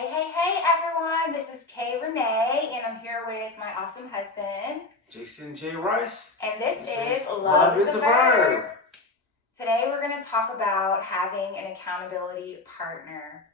Hey everyone, this is Kay Renee, and I'm here with my awesome husband. Jason J. Rice. And this is Love is a Verb. Today we're going to talk about having an accountability partner.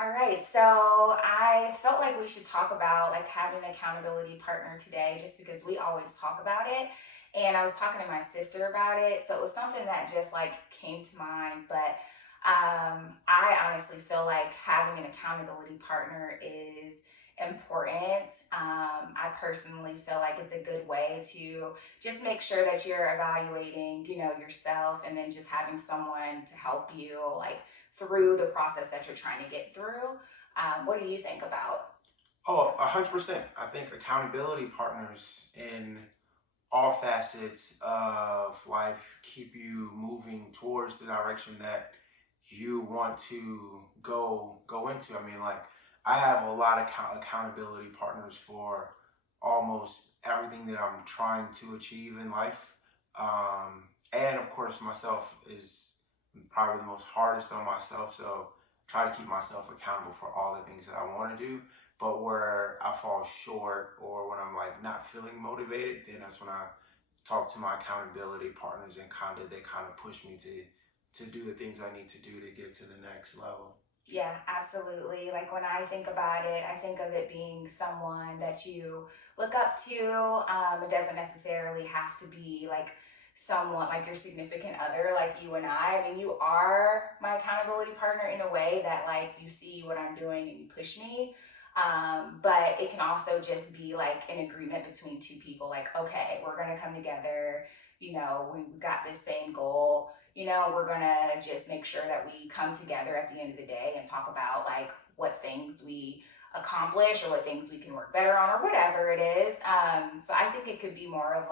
Alright, so I felt like we should talk about having an accountability partner today just because we always talk about it. And I was talking to my sister about it, so it was something that just came to mind. But I honestly feel like having an accountability partner is important. I personally feel like it's a good way to just make sure that you're evaluating, yourself, and then just having someone to help you through the process that you're trying to get through. What do you think about? Oh, 100%. I think accountability partners in all facets of life keep you moving towards the direction that you want to go into. I mean, like I have a lot of accountability partners for almost everything that I'm trying to achieve in life. And of course, myself is probably the most hardest on myself. So try to keep myself accountable for all the things that I want to do. But where I fall short or when I'm like not feeling motivated, then that's when I talk to my accountability partners and they kind of push me to do the things I need to do to get to the next level. Yeah, absolutely. Like when I think about it, I think of it being someone that you look up to. It doesn't necessarily have to be someone like your significant other, like you and I. I mean, you are my accountability partner in a way that you see what I'm doing and you push me. But it can also just be like an agreement between two people, like, okay, we're going to come together. We got this same goal. We're gonna just make sure that we come together at the end of the day and talk about what things we accomplish or what things we can work better on or whatever it is. So I think it could be more of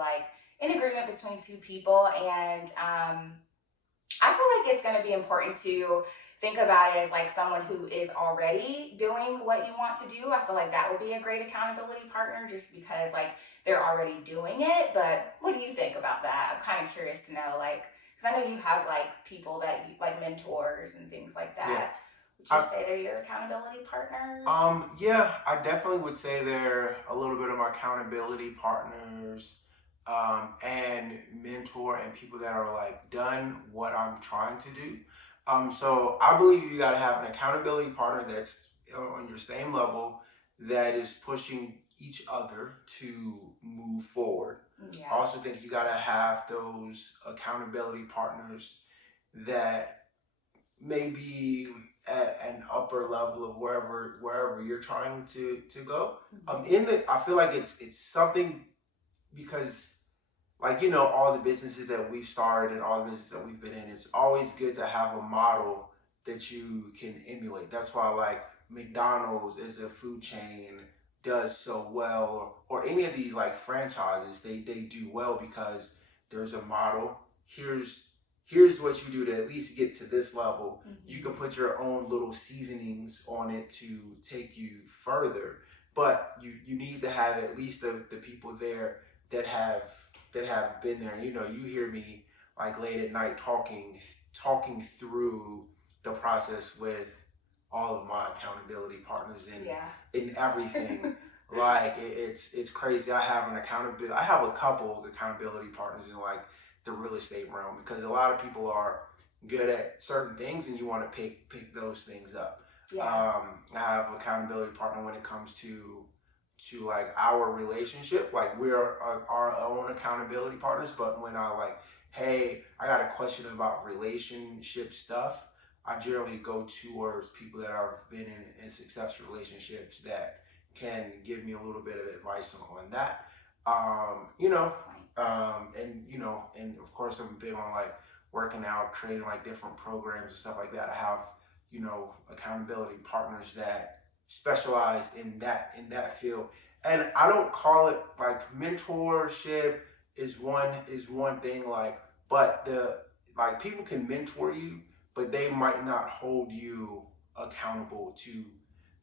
an agreement between two people. And I feel like it's going to be important to think about it as someone who is already doing what you want to do. I feel like that would be a great accountability partner just because they're already doing it. But what do you think about that? I'm kind of curious to know because I know you have people that you mentors and things like that. Yeah. Would you say they're your accountability partners? Yeah, I definitely would say they're a little bit of my accountability partners, and mentor and people that are like done what I'm trying to do. So I believe you got to have an accountability partner that's on your same level that is pushing each other to move forward. Yeah. I also think you got to have those accountability partners that maybe at an upper level of wherever you're trying to go. I feel like it's something because all the businesses that we've started and all the businesses that we've been in, it's always good to have a model that you can emulate. That's why McDonald's as a food chain does so well, or any of these franchises, they do well because there's a model. Here's what you do to at least get to this level. You can put your own little seasonings on it to take you further, but you need to have at least the people there that have been there. You hear me late at night talking through the process with all of my accountability partners in everything. It's crazy. I have a couple of accountability partners in the real estate realm because a lot of people are good at certain things and you want to pick those things up. Yeah. I have an accountability partner when it comes to our relationship. We're our own accountability partners, but when hey, I got a question about relationship stuff, I generally go towards people that have been in successful relationships that can give me a little bit of advice on that. You That's a know, good point. and you know, and of course I'm big on like working out, creating like different programs and stuff like that. I have, you know, accountability partners that specialize in that field. And I don't call it like mentorship is one thing, like, but the like people can mentor you, but they might not hold you accountable to,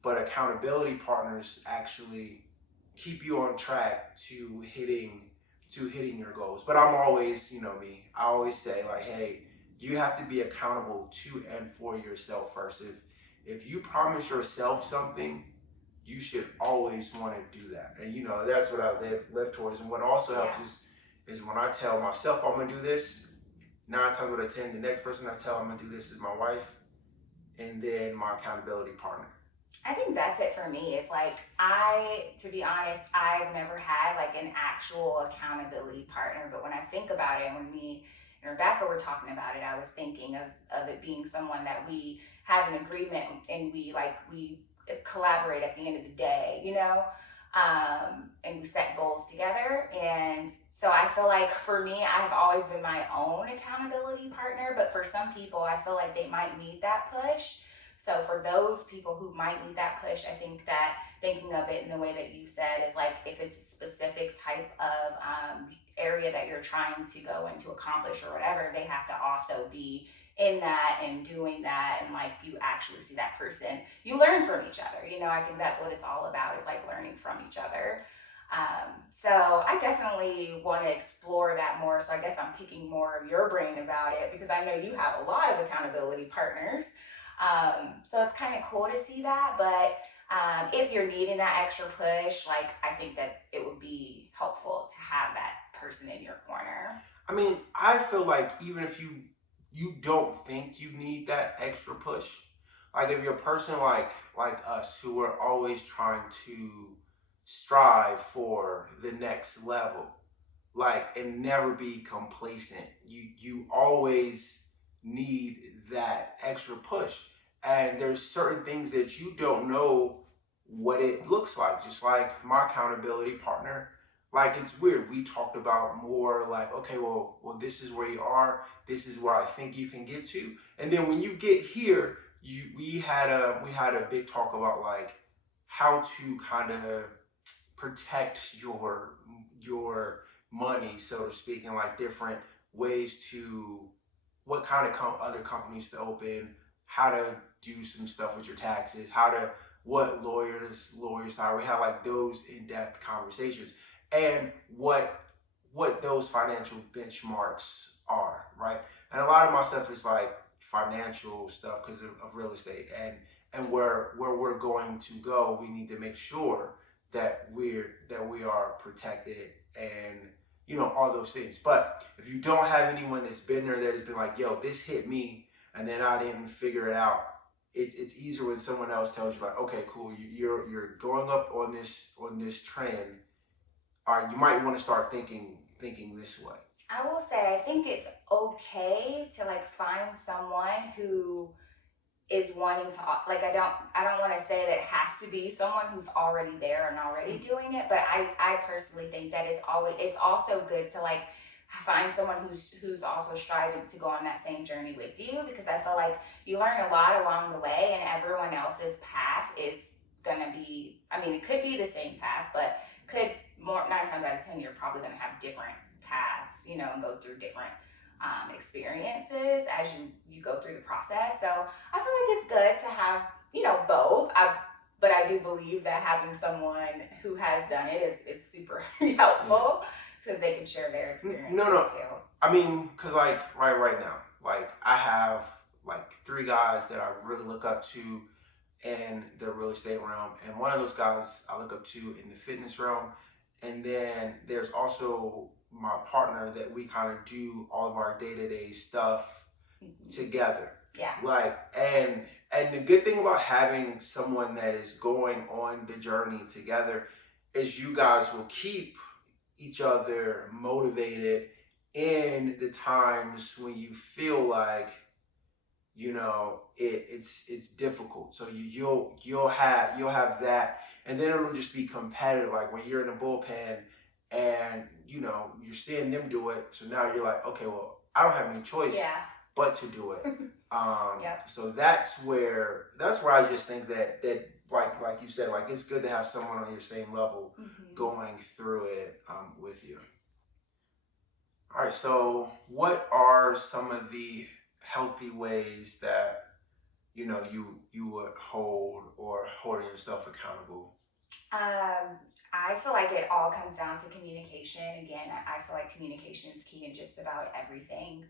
but accountability partners actually keep you on track to hitting your goals. But I'm always, you know me, I always say like, hey, you have to be accountable to and for yourself first. If you promise yourself something, you should always want to do that. And you know, that's what I live towards. And what also helps Yeah. is when I tell myself I'm gonna do this, 9 times out of 10, the next person I tell I'm gonna do this is my wife and then my accountability partner. I think that's it for me. It's like to be honest, I've never had like an actual accountability partner. But when I think about it, when me and Rebecca were talking about it, I was thinking of it being someone that we have an agreement and we collaborate at the end of the day, you know, and we set goals together. And so I feel like for me, I've always been my own accountability partner. But for some people, I feel like they might need that push. So for those people who might need that push, I think that thinking of it in the way that you said is like if it's a specific type of area that you're trying to go and to accomplish or whatever, they have to also be in that and doing that, and like you actually see that person. You learn from each other. You know, I think that's what it's all about, is like learning from each other. So I definitely want to explore that more. So I guess I'm picking more of your brain about it because I know you have a lot of accountability partners. So it's kind of cool to see that. But if you're needing that extra push, like I think that it would be helpful to have that person in your corner. I mean, I feel like even if you don't think you need that extra push, like if you're a person like us who are always trying to strive for the next level, like, and never be complacent. You always need that extra push. And there's certain things that you don't know what it looks like. Just like my accountability partner, like it's weird. We talked about more like, okay, well, this is where you are. This is where I think you can get to. And then when you get here, you we had a big talk about like how to kind of protect your money, so to speak, and like different ways to what kind of other companies to open, how to do some stuff with your taxes, how to what lawyers hire. We had like those in-depth conversations and what those financial benchmarks are, right? And a lot of my stuff is like financial stuff because of real estate and where we're going to go. We need to make sure that we are protected and you know all those things. But if you don't have anyone that's been there that has been like, yo, this hit me and then I didn't figure it out, it's easier when someone else tells you like, okay, cool, you're going up on this trend. All right, you might want to start thinking this way. I will say, I think it's okay to like find someone who is wanting to, like, I don't want to say that it has to be someone who's already there and already doing it, but I personally think that it's also good to like find someone who's also striving to go on that same journey with you, because I feel like you learn a lot along the way and everyone else's path is gonna be, I mean, it could be the same path, but could more 9 times out of 10 you're probably gonna have different paths, you know, and go through different experiences as you go through the process. So I feel like it's good to have, you know, both. But I do believe that having someone who has done it is super Yeah. helpful so they can share their experiences No, no. too. I mean, cause like right now, like I have like 3 guys that I really look up to in the real estate realm, and one of those guys I look up to in the fitness realm, and then there's also my partner that we kind of do all of our day to day stuff Mhm. together. Yeah. Like, and the good thing about having someone that is going on the journey together is you guys will keep each other motivated in the times when you feel like you know it's difficult. So you'll have that, and then it'll just be competitive. Like when you're in the bullpen and you're seeing them do it, so now you're like, okay, well, I don't have any choice but to do it. Yep. So that's where I just think that like you said, like it's good to have someone on your same level going through it with you. All right, so what are some of the healthy ways that you would holding yourself accountable? I feel like it all comes down to communication. Again, I feel like communication is key in just about everything.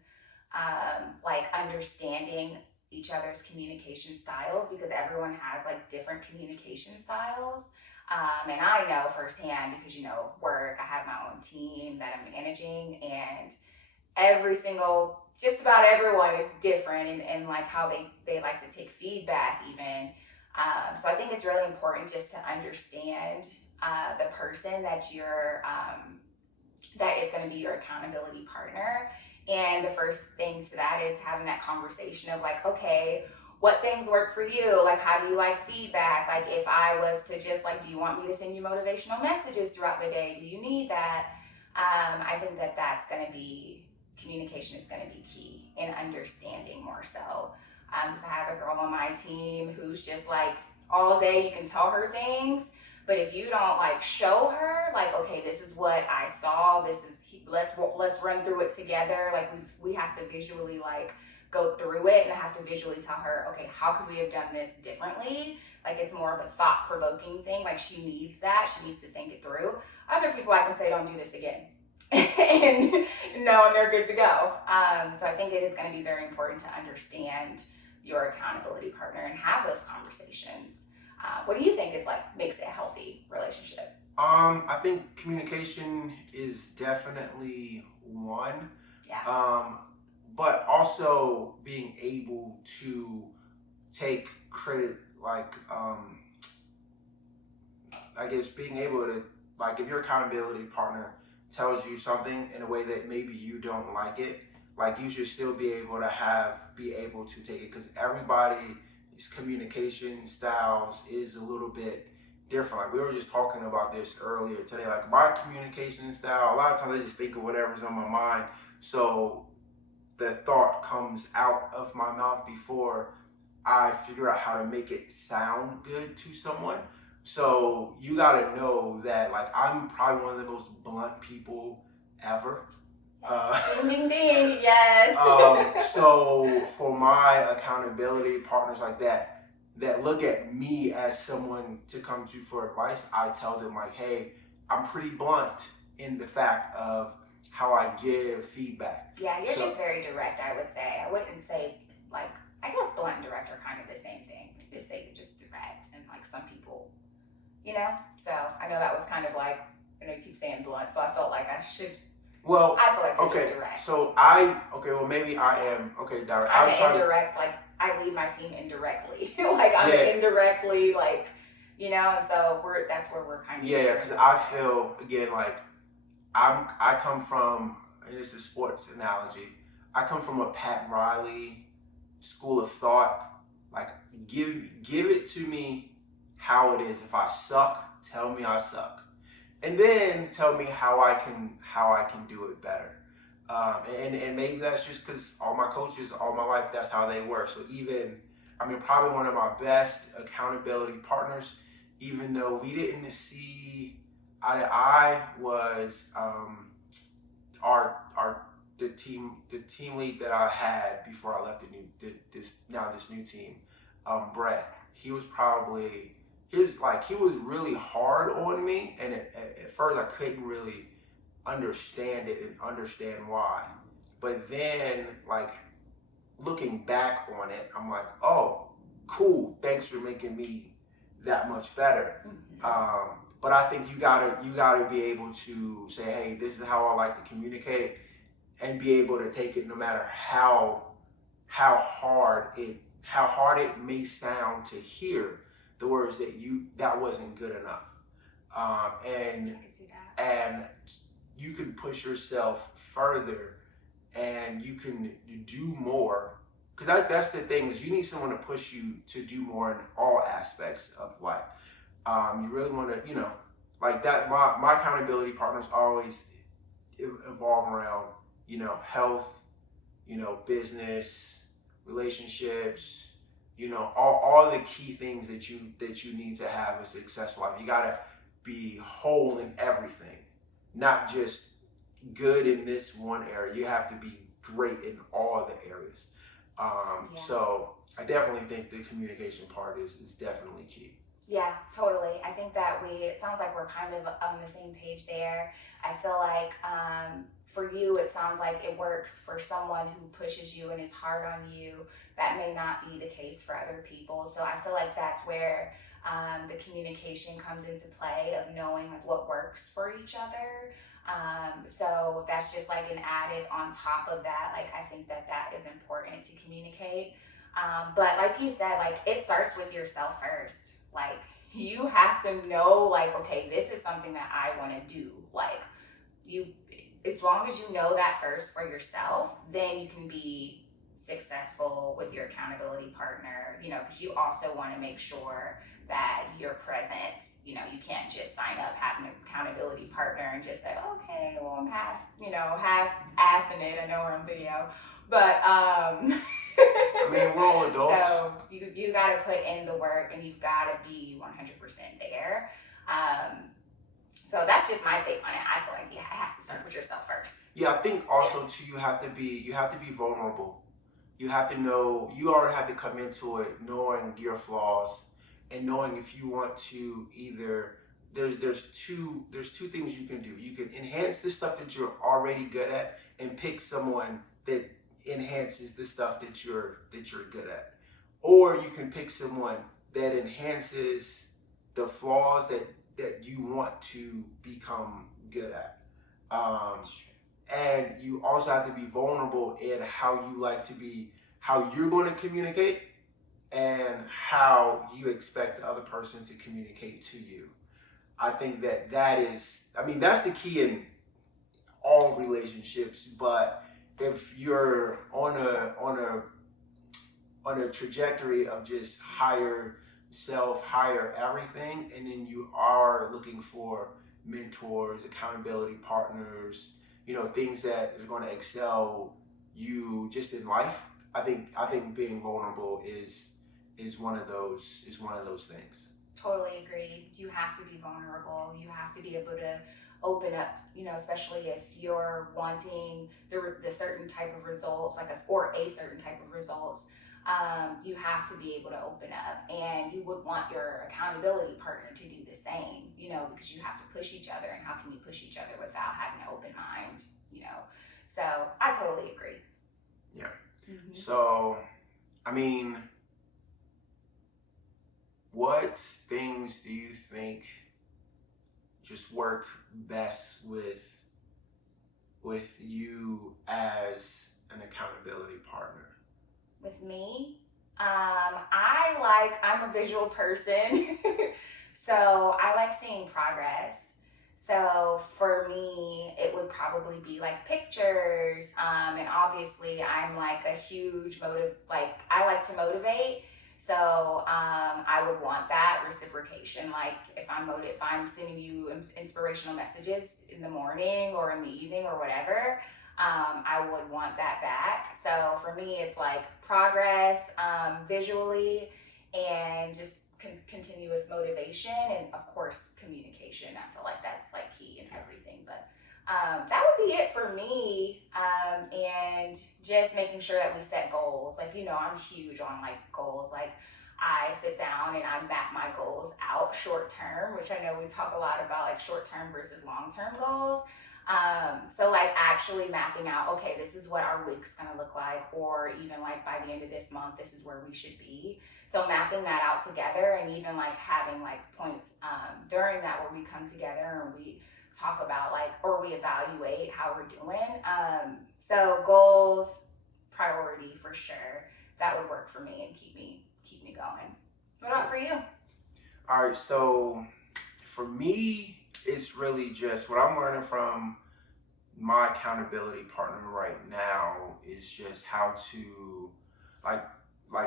Like understanding each other's communication styles because everyone has like different communication styles. And I know firsthand because work, I have my own team that I'm managing, and every single just about everyone is different and like how they like to take feedback even. So I think it's really important just to understand the person that is going to be your accountability partner. And the first thing to that is having that conversation of like, okay, what things work for you? Like, how do you like feedback? Like, if I was to just like, do you want me to send you motivational messages throughout the day? Do you need that? I think that that's going to be communication is going to be key in understanding more so. Because I have a girl on my team who's just like all day you can tell her things, but if you don't like show her like, okay, this is what I saw, this is let's run through it together. Like we have to visually like go through it, and I have to visually tell her, okay, how could we have done this differently? Like it's more of a thought provoking thing. Like she needs that. She needs to think it through. Other people I can say, don't do this again. and no, and they're good to go. So I think it is going to be very important to understand your accountability partner and have those conversations. What do you think is like makes it a healthy relationship? I think communication is definitely one. Yeah. But also being able to take credit, like I guess being able to, like, if your accountability partner tells you something in a way that maybe you don't like it, like you should still be able to take it, because everybody's communication styles is a little bit different. Like we were just talking about this earlier today. Like my communication style, a lot of times I just think of whatever's on my mind. So the thought comes out of my mouth before I figure out how to make it sound good to someone. So you gotta know that like I'm probably one of the most blunt people ever. Ding ding ding, yes. So for my accountability partners like that look at me as someone to come to for advice, I tell them like, hey, I'm pretty blunt in the fact of how I give feedback. Yeah, you're just very direct, I would say. I wouldn't say like, I guess blunt and direct are kind of the same thing. You just say you're just direct, and like some people, So I know that was kind of like, you keep saying blunt, so I felt like I should. Well, I feel like you're okay, just direct. so well, maybe I am direct. I'm indirect, like I lead my team indirectly. Like I'm indirectly, like and so that's where we're kind of because I feel again like I come from, and this is a sports analogy. I come from a Pat Riley school of thought. Like give it to me how it is. If I suck, tell me I suck, and then tell me how I can do it better. And maybe that's just because all my coaches all my life, that's how they were. So probably one of my best accountability partners, even though we didn't see eye to eye, was our the team lead that I had before I left this new team, Brett. He was really hard on me, and at first I couldn't really understand it and understand why. But then, like looking back on it, I'm like, oh, cool. Thanks for making me that much better. But I think you gotta be able to say, hey, this is how I like to communicate, and be able to take it no matter how hard it may sound to hear the words that wasn't good enough. And I can see that. and you can push yourself further, and you can do more, because that's the thing, is you need someone to push you to do more in all aspects of life. You really want to, like that. My accountability partners always evolve around, health, business, relationships, all the key things that you need to have a successful life. You gotta be whole in everything, not just good in this one area. You have to be great in all the areas. Yeah. So I definitely think the communication part is definitely key. Yeah, totally. I think that it sounds like we're kind of on the same page there. I feel like for you, it sounds like it works for someone who pushes you and is hard on you. That may not be the case for other people. So I feel like that's where the communication comes into play of knowing like what works for each other. So that's just like an added on top of that. Like I think that that is important to communicate. But like you said, like it starts with yourself first. Like you have to know, like, okay, this is something that I want to do. Like you, as long as you know that first for yourself, then you can be successful with your accountability partner, because you also want to make sure that you're present. You can't just sign up, have an accountability partner and just say, okay, well, I'm half ass in it. I know we're on video, but I mean, we're all adults. so you got to put in the work and you've got to be 100% there. So that's just my take on it. I feel like it has to start with yourself first. Yeah, I think also too you have to be vulnerable. You have to know you already have to come into it knowing your flaws and knowing if you want to either there's two things you can do. You can enhance the stuff that you're already good at and pick someone that enhances the stuff that you're good at. Or you can pick someone that enhances the flaws that you want to become good at. And you also have to be vulnerable in how you like to be, how you're going to communicate, and how you expect the other person to communicate to you. I think that is, I mean, that's the key in all relationships. But if you're on a trajectory of just higher self, higher everything, and then you are looking for mentors, accountability partners, things that is going to excel you just in life. I think being vulnerable is one of those things. Totally agree. You have to be vulnerable. You have to be able to open up, especially if you're wanting the certain type of results, or a certain type of results. You have to be able to open up, and you would want your accountability partner to do the same, because you have to push each other. And how can you push each other without having an open mind? So I totally agree. Yeah. Mm-hmm. So, I mean, what things do you think just work best with you as an accountability partner? With me, I'm a visual person. So I like seeing progress. So for me, it would probably be like pictures. And obviously I'm like a huge like I like to motivate. So I would want that reciprocation. Like if I'm sending you inspirational messages in the morning or in the evening or whatever, I would want that back. So for me, it's like progress visually, and just continuous motivation, and of course communication. I feel like that's like key in everything. But that would be it for me. And just making sure that we set goals. Like, I'm huge on like goals. Like I sit down and I map my goals out short term, which I know we talk a lot about, like short term versus long term goals. So like actually mapping out, okay, this is what our week's gonna look like, or even like by the end of this month, this is where we should be. So mapping that out together, and even like having like points during that where we come together and we talk about like, or we evaluate how we're doing. So goals, priority for sure. That would work for me and keep me going. What about for you? All right, so for me, it's really just what I'm learning from my accountability partner right now is just how to, like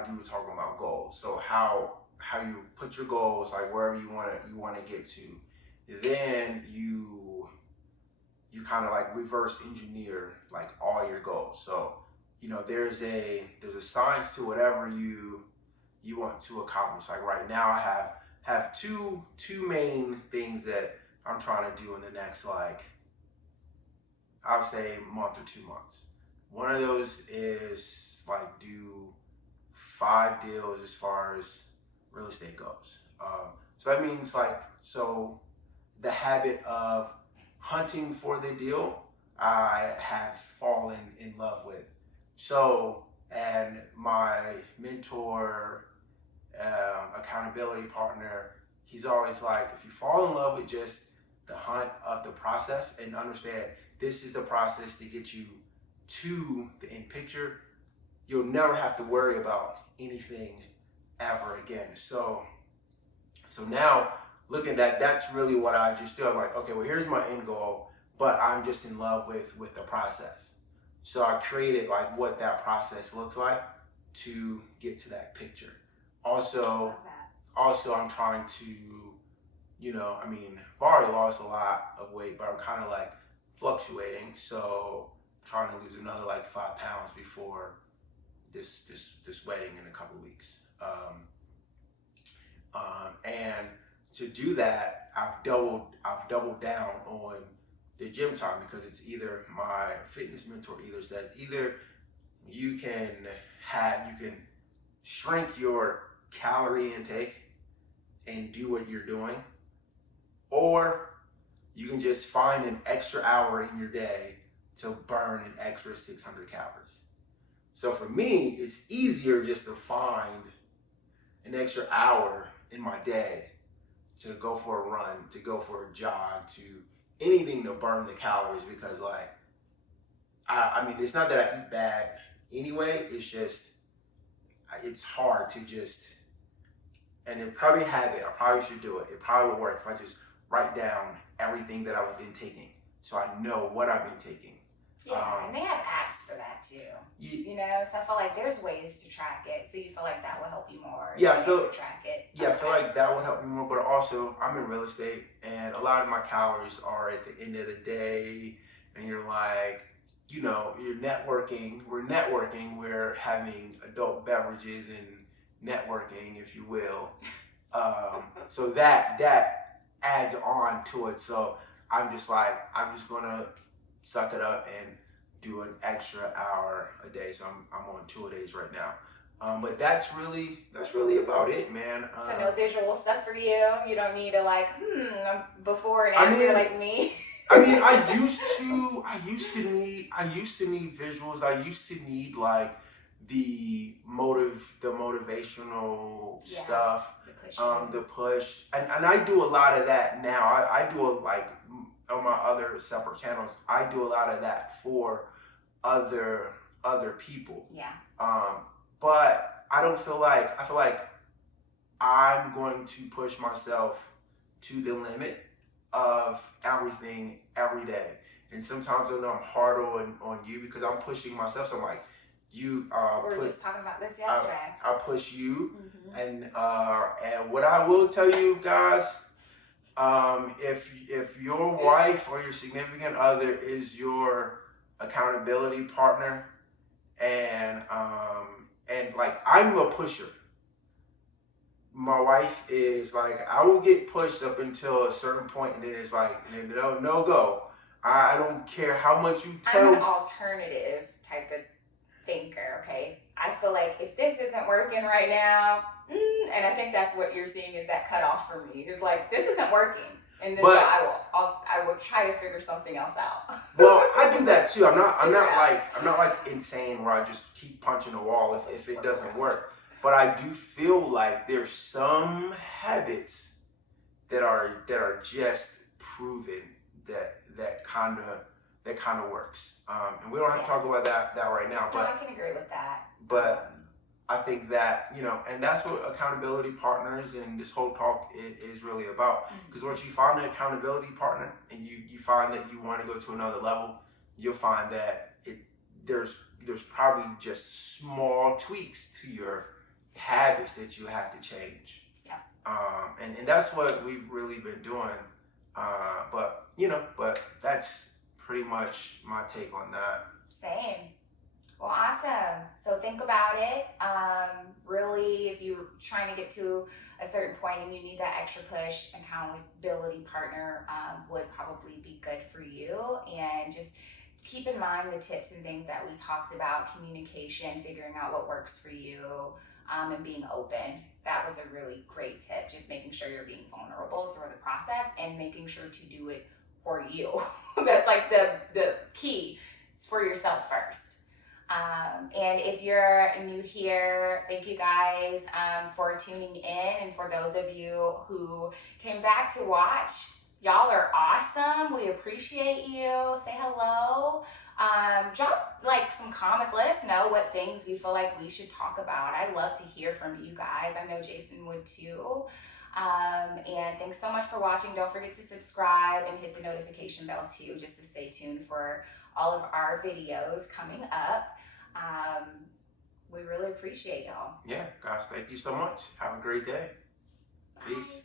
you were talking about goals. So put your goals, like wherever you want to get to. Then you kind of like reverse engineer like all your goals. So there's a science to whatever you want to accomplish. Like right now, I have two main things that I'm trying to do in the next, like, I would say, month or 2 months. One of those is like do 5 deals as far as real estate goes. So that means like, so the habit of hunting for the deal, I have fallen in love with. So, and my mentor, accountability partner, he's always like, if you fall in love with just the hunt of the process and understand this is the process to get you to the end picture, you'll never have to worry about anything ever again. So now looking at that's really what I just do. I'm like, okay, well, here's my end goal, but I'm just in love with the process. So I created like what that process looks like to get to that picture. Also, also I'm trying to, I mean, I've already lost a lot of weight, but I'm kind of like fluctuating. So I'm trying to lose another like 5 pounds before this wedding in a couple of weeks. And to do that, I've doubled down on the gym time, because it's either my fitness mentor either says either you can shrink your calorie intake and do what you're doing, or you can just find an extra hour in your day to burn an extra 600 calories. So for me, it's easier just to find an extra hour in my day to go for a run, to go for a jog, to anything to burn the calories, because like, I mean, it's not that I eat bad anyway, it's just, it's hard to just, and it probably habit, I probably should do it. It probably would work if I just write down everything that I was intaking so I know what I've been taking. Yeah, and they have apps for that too. So I feel like there's ways to track it. So you feel like that will help you more. Yeah, I feel to track it. Yeah, okay. I feel like that would help me more. But also, I'm in real estate, and a lot of my calories are at the end of the day. And you're like, you're networking. We're networking. We're having adult beverages and networking, if you will. So that adds on to it. So I'm just gonna suck it up and do an extra hour a day. So I'm on 2 days right now. But that's really about it, man. So no visual stuff for you. You don't need to like, before and after like me. I mean, I used to need visuals. I used to need like the motivational stuff, the push, and I do a lot of that now. I do like on my other separate channels. I do a lot of that for other people. Yeah. But I feel like I'm going to push myself to the limit of everything every day. And sometimes I know I'm hard on you because I'm pushing myself. So I'm like, we were just talking about this yesterday. I push you, and what I will tell you guys, if your wife or your significant other is your accountability partner, and like, I'm a pusher. My wife is like, I will get pushed up until a certain point, and then it's like, no go. I don't care how much you tell. I'm an alternative type of thinker, okay? I feel like if this isn't working right now, and I think that's what you're seeing is that cutoff for me. It's like, this isn't working. And then I will try to figure something else out. Well, I do that too. I'm not like insane where I just keep punching a wall if it doesn't work. But I do feel like there's some habits that are just proven that kind of works. And we don't have to talk about that right now. But I can agree with that. But I think that, and that's what accountability partners and this whole talk is really about. Because once you find an accountability partner and you find that you want to go to another level, you'll find that there's probably just small tweaks to your habits that you have to change. And that's what we've really been doing. But that's pretty much my take on that. Same. Well, awesome. So think about it. Really, if you're trying to get to a certain point and you need that extra push, accountability partner would probably be good for you. And just keep in mind the tips and things that we talked about: communication, figuring out what works for you, and being open. That was a really great tip. Just making sure you're being vulnerable through the process and making sure to do it for you. That's like the key. It's for yourself first. And if you're new here, thank you guys for tuning in. And for those of you who came back to watch, y'all are awesome. We appreciate you. Say hello. Drop like some comments. Let us know what things we feel like we should talk about. I love to hear from you guys. I know Jason would too. And thanks so much for watching. Don't forget to subscribe and hit the notification bell too, just to stay tuned for all of our videos coming up. We really appreciate y'all. Yeah, guys, thank you so much. Have a great day. Bye. Peace.